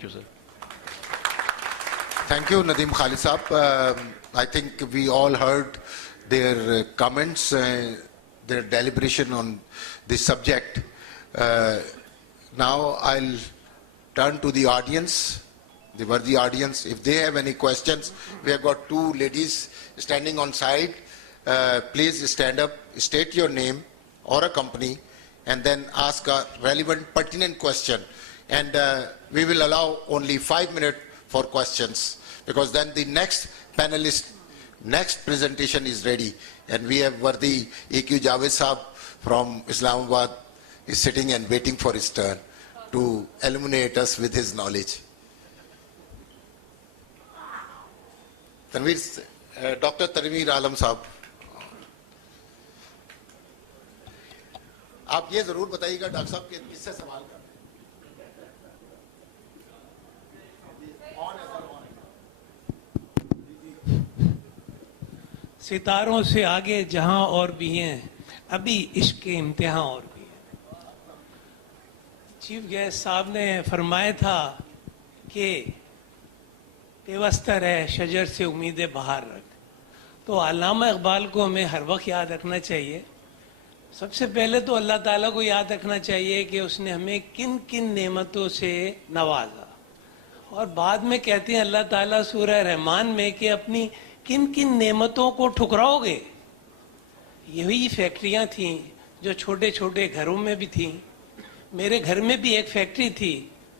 Thank you, sir. Thank you, Nadeem Khalid Saab. I think we all heard their comments, their deliberation on this subject. Now I'll turn to the audience, the worthy audience. If they have any questions, we have got two ladies standing on side. Please stand up, state your name or a company, and then ask a relevant, pertinent question. And we will allow only 5 minutes for questions, because then the next panelist, next presentation is ready. And we have worthy EQ Javed Saab from Islamabad is sitting and waiting for his turn to illuminate us with his knowledge. Dr. Tanveer Alam Saab, آپ یہ ضرور بتائیے گا doctor صاحب کہ کس سے سوال کریں. ستاروں سے آگے جہاں اور بھی ہیں ابھی عشق کے امتحان اور بھی ہیں. چیف گیسٹ صاحب نے فرمایا تھا کہ پیوستہ رہ شجر سے امید بہار رکھ. تو علامہ اقبال کو ہمیں ہر وقت یاد رکھنا چاہیے. سب سے پہلے تو اللہ تعالیٰ کو یاد رکھنا چاہیے کہ اس نے ہمیں کن کن نعمتوں سے نوازا, اور بعد میں کہتے ہیں اللہ تعالیٰ سورہ رحمان میں کہ اپنی کن کن نعمتوں کو ٹھکراؤ گے. یہی فیکٹریاں تھیں جو چھوٹے چھوٹے گھروں میں بھی تھیں. میرے گھر میں بھی ایک فیکٹری تھی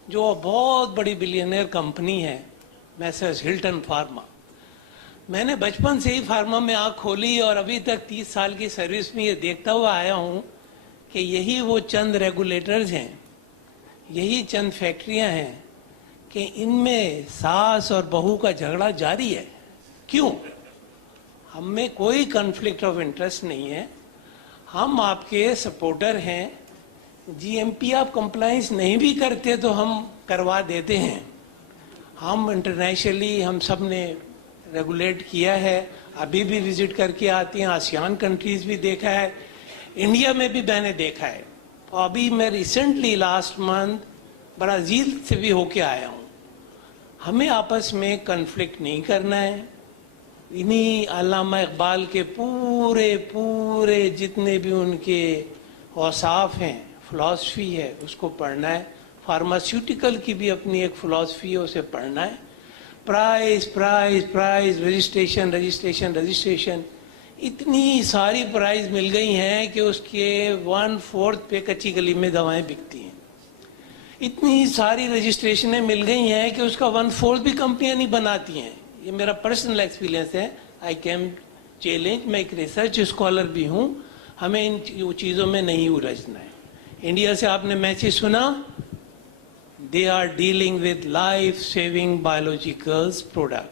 جو بہت بڑی بلینئر کمپنی ہے, میسرز ہلٹن فارما. میں نے بچپن سے ہی فارما میں آنکھ کھولی اور ابھی تک 30 سال کی سروس میں یہ دیکھتا ہوا آیا ہوں کہ یہی وہ چند ریگولیٹرز ہیں, یہی چند فیکٹریاں ہیں کہ ان میں ساس اور بہو کا جھگڑا جاری ہے. کیوں؟ ہم میں کوئی کنفلکٹ آف انٹرسٹ نہیں ہے. ہم آپ کے سپورٹر ہیں. جی ایم پی آپ کمپلائنس نہیں بھی کرتے تو ہم کروا دیتے ہیں. ہم انٹرنیشنلی ہم سب نے ریگولیٹ کیا ہے, ابھی بھی وزٹ کر کے آتی ہیں. آسیان کنٹریز بھی دیکھا ہے, انڈیا میں بھی میں نے دیکھا ہے. ابھی میں ریسنٹلی لاسٹ منتھ برازیل سے بھی ہو کے آیا ہوں. ہمیں آپس میں کنفلکٹ نہیں کرنا ہے. انہی علامہ اقبال کے پورے جتنے بھی ان کے اوصاف ہیں, فلاسفی ہے, اس کو پڑھنا ہے. فارماسیوٹیکل کی بھی اپنی ایک فلاسفی ہے, اسے پڑھنا ہے. پرائز رجسٹریشن اتنی ساری پرائز مل گئی ہیں کہ اس کے 1/4 پہ کچی گلی میں دوائیں بکتی ہیں. اتنی ساری رجسٹریشنیں مل گئی ہیں کہ اس کا 1/4 بھی کمپنیاں نہیں بناتی ہیں. یہ میرا پرسنل ایکسپیرینس ہے. آئی کیم چیلنج, میں ایک ریسرچ اسکالر بھی ہوں. ہمیں ان چیزوں میں نہیں الجھنا ہے. انڈیا سے آپ نے میسج سنا, they are dealing with life-saving biologicals product,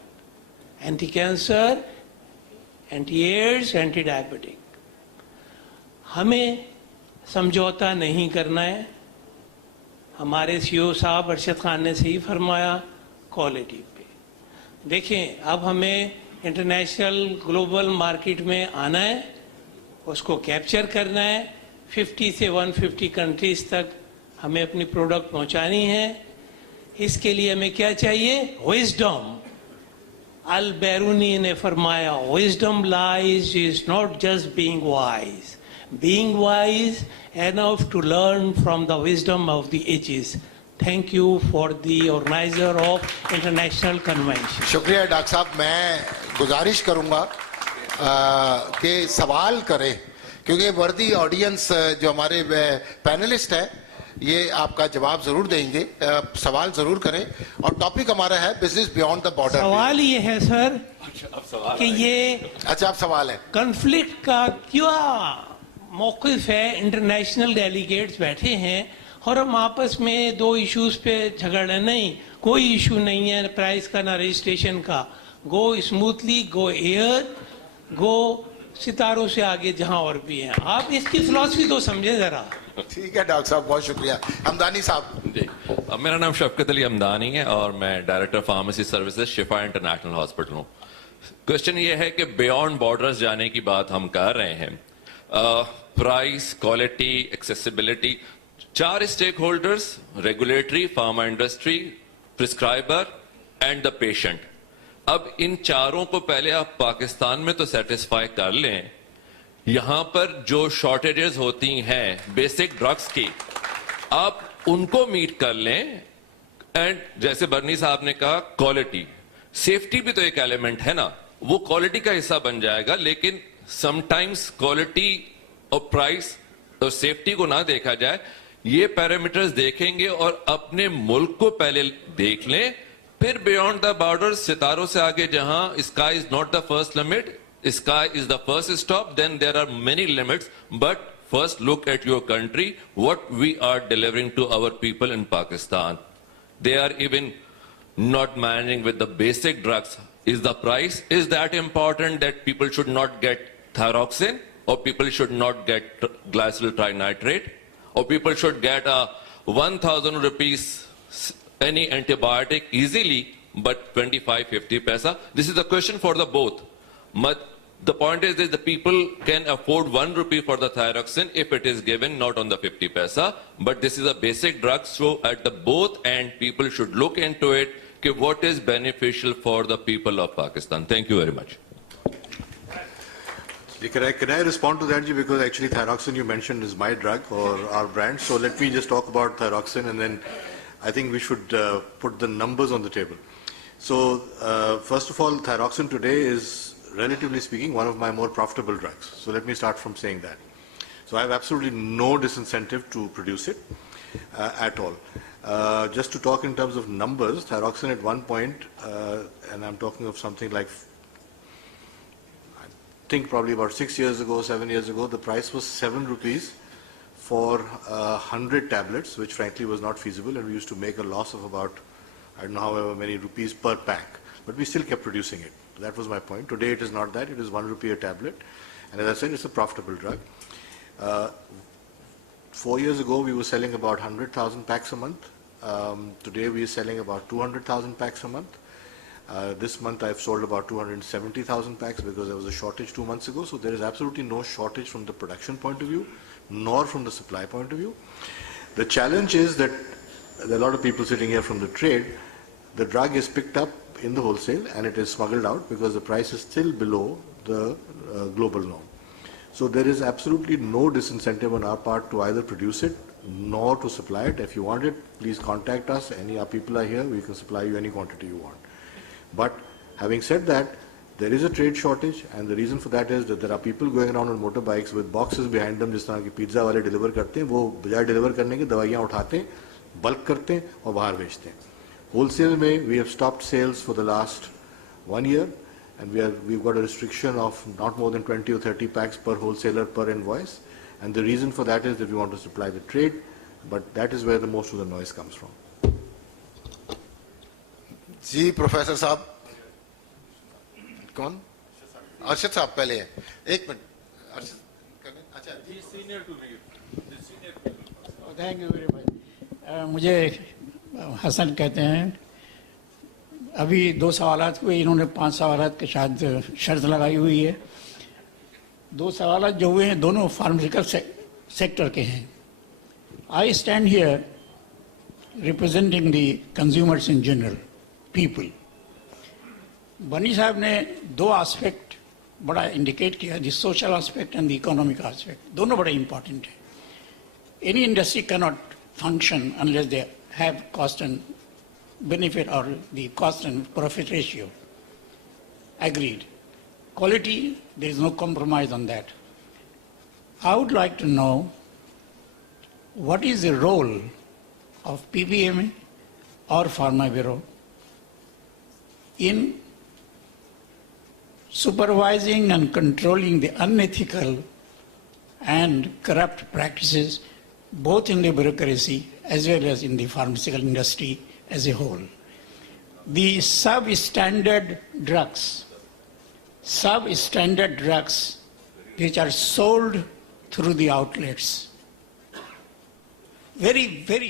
anti-cancer, anti-AIDS, anti-diabetic. ہمیں سمجھوتا نہیں کرنا ہے. ہمارے سی او صاحب ارشد خان نے صحیح فرمایا کوالٹی پہ. دیکھیں اب ہمیں انٹرنیشنل گلوبل مارکیٹ میں آنا ہے, اس کو کیپچر کرنا ہے. 50 سے 150 کنٹریز تک ہمیں اپنی پروڈکٹ پہنچانی ہے. اس کے لیے ہمیں کیا چاہیے؟ وزڈم. البیرونی نے فرمایا wisdom لائز is not just being wise enough to learn from the wisdom of the ages. Thank you for the organizer of international convention. شکریہ ڈاکٹر صاحب. میں گزارش کروں گا کہ سوال کریں, کیونکہ وردی آڈینس جو ہمارے پینلسٹ ہیں یہ آپ کا جواب ضرور دیں گے. سوال ضرور کریں. اور ٹاپک ہمارا ہے بزنس بیونڈ دا بارڈر. سوال یہ ہے سر کہ یہ اچھا اب سوال ہے کنفلکٹ کا کیا موقف ہے. انٹرنیشنل ڈیلیگیٹس بیٹھے ہیں اور ہم آپس میں 2 ایشوز پہ جھگڑ رہے. نہیں, کوئی ایشو نہیں ہے پرائز کا نہ رجسٹریشن کا. گو اسموتھلی, گو ایئر, گو ستاروں سے آگے جہاں اور بھی ہیں. آپ اس کی فلاسفی تو سمجھیں ذرا. ٹھیک ہے ڈاکٹر صاحب, بہت شکریہ. حمدانی صاحب. جی, میرا نام شفقت علی حمدانی ہے اور میں ڈائریکٹر فارمیسی سروسز شفا انٹرنیشنل ہاسپٹل ہوں. کوشچن یہ ہے کہ بیونڈ بارڈرز جانے کی بات ہم کر رہے ہیں. Price, quality, accessibility, 4 stake holders, regulatory, pharma industry, prescriber and the patient. اب ان چاروں کو پہلے آپ پاکستان میں تو سیٹسفائی کر لیں. یہاں پر جو شارٹیجز ہوتی ہیں بیسک ڈرگس کی آپ ان کو میٹ کر لیں. اینڈ جیسے برنی صاحب نے کہا کوالٹی سیفٹی بھی تو ایک ایلیمنٹ ہے نا, وہ کوالٹی کا حصہ بن جائے گا. لیکن سم ٹائمز کوالٹی اور پرائس اور سیفٹی کو نہ دیکھا جائے, یہ پیرامیٹرز دیکھیں گے اور اپنے ملک کو پہلے دیکھ لیں, پھر بیونڈ دا بارڈر ستاروں سے آگے جہاں sky is not the first limit, sky is the first stop, then there are many limits, but first look at your country, what we are delivering to our people in Pakistan. They are even not managing with the basic drugs. Is the price, is that important that people should not get thyroxine, or people should not get glycerol trinitrate, or people should get a 1,000 rupees any antibiotic easily, but 25-50 paisa? This is the question for the both. The point is that the people can afford 1 rupee for the thyroxine if it is given, not on the 50 paisa. But this is a basic drug, so at the both end, people should look into it, कि what is beneficial for the people of Pakistan. Thank you very much. Can I respond to that, Ji? Because actually thyroxine you mentioned is my drug or our brand. So let me just talk about thyroxine, and then I think we should put the numbers on the table. So first of all, thyroxine today is, relatively speaking, one of my more profitable drugs. So let me start from saying that. So I have absolutely no disincentive to produce it at all. Just to talk in terms of numbers, thyroxine at one point, and I'm talking of something like, I think probably about 6 years ago, 7 years ago, the price was 7 rupees for 100 tablets, which frankly was not feasible, and we used to make a loss of about, I don't know, however many rupees per pack. But we still kept producing it. That was my point. Today it is not that. It is 1 rupee a tablet. And as I said, it's a profitable drug. 4 years ago, we were selling about 100,000 packs a month. Today we are selling about 200,000 packs a month. This month I've sold about 270,000 packs because there was a shortage 2 months ago. So there is absolutely no shortage from the production point of view, nor from the supply point of view. The challenge is that there are a lot of people sitting here from the trade. The drug is picked up in the wholesale and it is smuggled out because the price is still below the global norm. So there is absolutely no disincentive on our part to either produce it nor to supply it. If you want it, please contact us. Our people are here. We can supply you any quantity you want. But having said that, there is a trade shortage, and the reason for that is that there are people going around on motorbikes with boxes behind them, जिस तरह की pizza वाले deliver करते हैं, वो बजाय deliver करने के दवाइयाँ उठाते हैं, बल्क करते हैं और बाहर बेचते हैं. Wholesale में we have stopped sales for the last 1 year, and we've got a restriction of not more than 20 or 30 packs per wholesaler per invoice, and the reason for that is that we want to supply the trade, but that is where the most of the noise comes from. जी professor साहब, कौन? अर्शद साहब पहले हैं. एक मिनट. अर्शद, अच्छा जी, senior to me. Thank you very much. मुझे हसन कहते हैं. अभी 2 सवालात हुए, इन्होंने 5 सवालात के शायद शर्त लगाई हुई है. 2 सवालात जो हुए हैं दोनों फार्मास्यूटिकल सेक्टर के हैं. I stand here representing the consumers in general people. बनी साहब ने 2 एस्पेक्ट बड़ा इंडिकेट किया, the social aspect and the economic aspect. दोनों बड़े इंपॉर्टेंट हैं. Any industry can not function unless they have cost and benefit or the cost and profit ratio. Agreed. Quality, there is no compromise on that. I would like to know what is the role of PPMA or Pharma Bureau in supervising and controlling the unethical and corrupt practices both in the bureaucracy as well as in the pharmaceutical industry as a whole. The substandard drugs which are sold through the outlets, very, very